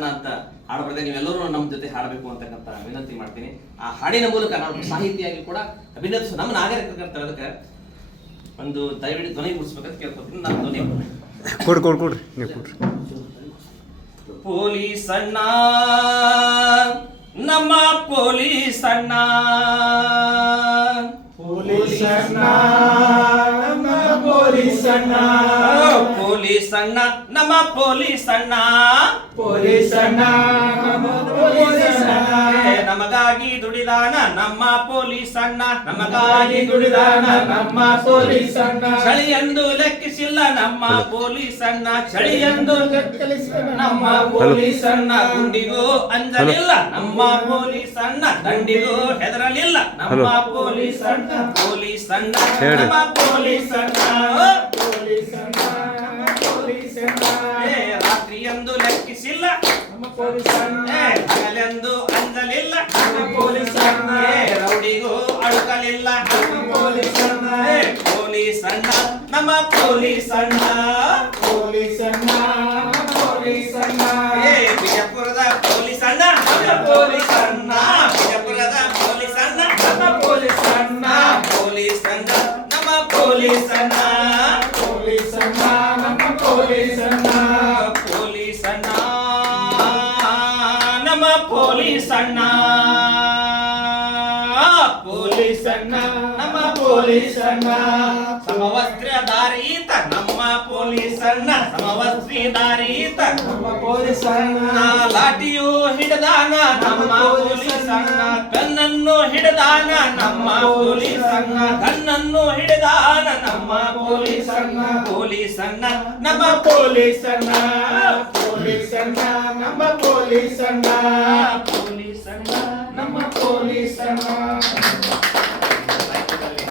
ಚಂದನ ಅಂತ ಹಾಡು ಬರೆದ ನೀವೆಲ್ಲರೂ ನಮ್ಮ ಜೊತೆ ಹಾಡಬೇಕು ಅಂತಕ್ಕಂಥ ವಿನಂತಿ ಮಾಡ್ತೀನಿ. ಆ ಹಾಡಿನ ಮೂಲಕ ನಾವು ಸಾಹಿತಿಯಾಗಿ ಕೂಡ ಅಭಿನಂದಿಸು ನಮ್ಮ ನಾಗರಿಕರು. ಅದಕ್ಕೆ ಒಂದು ದಯವಿಟ್ಟು ಧ್ವನಿ ಗುಡಿಸ್ಬೇಕಂತ ಕೇಳ್ಕೊತೀನಿ. ನಾನು ಧ್ವನಿ ಕೊಡ್ರಿ ನೀವು ಕೊಡ್ರಿ. ಪೊಲೀಸಣ್ಣ ನಮ್ಮ ಪೊಲೀಸಣ್ಣ, ಪೊಲೀಸಣ್ಣ ನಮ್ಮ ಪೊಲೀಸಣ್ಣ, ಪೊಲೀಸಣ್ಣ ನಮ್ಮ ಪೊಲೀಸಣ್ಣ, ಪೊಲೀಸಣ್ಣ ನಮ್ಮ ಪೊಲೀಸಣ್ಣ, ನಮಗಾಗಿ ದುಡಿದಾನ ನಮ್ಮ ಪೊಲೀಸಣ್ಣ, ನಮಗಾಗಿ ದುಡಿದಾನ ನಮ್ಮ ಪೊಲೀಸಣ್ಣ, ಚಳಿಯೆಂದು ಲೆಕ್ಕಿಸಿಲ್ಲ ನಮ್ಮ ಪೊಲೀಸಣ್ಣ, ಚಳಿಯೆಂದು ಲೆಕ್ಕಿಸಿಲ್ಲ ನಮ್ಮ ಪೊಲೀಸಣ್ಣ, ಗುಂಡಿಗೂ ಅಂಜಲಿಲ್ಲ ನಮ್ಮ ಪೊಲೀಸಣ್ಣ, ದಂಡಿಗೂ ಹೆದರಲಿಲ್ಲ ನಮ್ಮ ಪೊಲೀಸಣ್ಣ, ಪೊಲೀಸಣ್ಣ ನಮ್ಮ ಪೊಲೀಸಣ್ಣ, ಪೊಲೀಸಣ್ಣ ನಮ್ಮ ಪೊಲೀಸಣ್ಣ, ರಾತ್ರಿಯೆಂದು ಲೆಕ್ಕಿಸಿಲ್ಲ ನಮ್ಮ ಪೊಲೀಸಣ್ಣ, ಹಗಲೆಂದು ಅಂಜಲಿಲ್ಲ ನಮ್ಮ ಪೊಲೀಸಣ್ಣ, ರೌಡಿಗೂ ಅಳುಕಲಿಲ್ಲ ನಮ್ಮ ಪೊಲೀಸಣ್ಣ, ಪೊಲೀಸಣ್ಣ ನಮ್ಮ ಪೊಲೀಸಣ್ಣ, ಪೊಲೀಸಣ್ಣ ನಮ್ಮ ಪೊಲೀಸಣ್ಣ, ಬಿಜಾಪುರದ ಪೊಲೀಸಣ್ಣ, ಪೊಲೀಸಣ್ಣ ಬಿಜಾಪುರದ ಪೊಲೀಸಣ್ಣ, ನಮ್ಮ ಪೊಲೀಸಣ್ಣ, ಪೊಲೀಸಣ್ಣ ನಮ್ಮ ಪೊಲೀಸಣ್ಣ, ಪೊಲೀಸಣ್ಣ ನಮ್ಮ ಪೊಲೀಸಣ್ಣ, ಪೊಲೀಸಣ್ಣ ನಮ್ಮ ಪೊಲೀಸಣ್ಣ, ಪೊಲೀಸಣ್ಣ ನಮ್ಮ ಪೊಲೀಸಣ್ಣ, ಸಮವಸ್ತ್ರಧಾರಿತ ನಮ್ಮ ಪೊಲೀಸಣ್ಣ, ಸಮವಸ್ತ್ರಧಾರಿತ ನಮ್ಮ ಪೊಲೀಸಣ್ಣ, ಲಾಠಿಯು ಹಿಡಿದಾನ ನಮ್ಮ ಪೊಲೀಸಣ್ಣ, ಕಣ್ಣನ್ನು ಹಿಡಿದಾನ ನಮ್ಮ ಪೊಲೀಸಣ್ಣ, ಕಣ್ಣನ್ನು ಹಿಡಿದಾನ ನಮ್ಮ ಪೊಲೀಸಣ್ಣ, ಪೊಲೀಸಣ್ಣ ನಮ್ಮ ಪೊಲೀಸಣ್ಣ, ಪೊಲೀಸಣ್ಣ ನಮ್ಮ ಪೊಲೀಸಣ್ಣ, ಪೊಲೀಸಣ್ಣ ನಮ್ಮ ಪೊಲೀಸಣ್ಣ.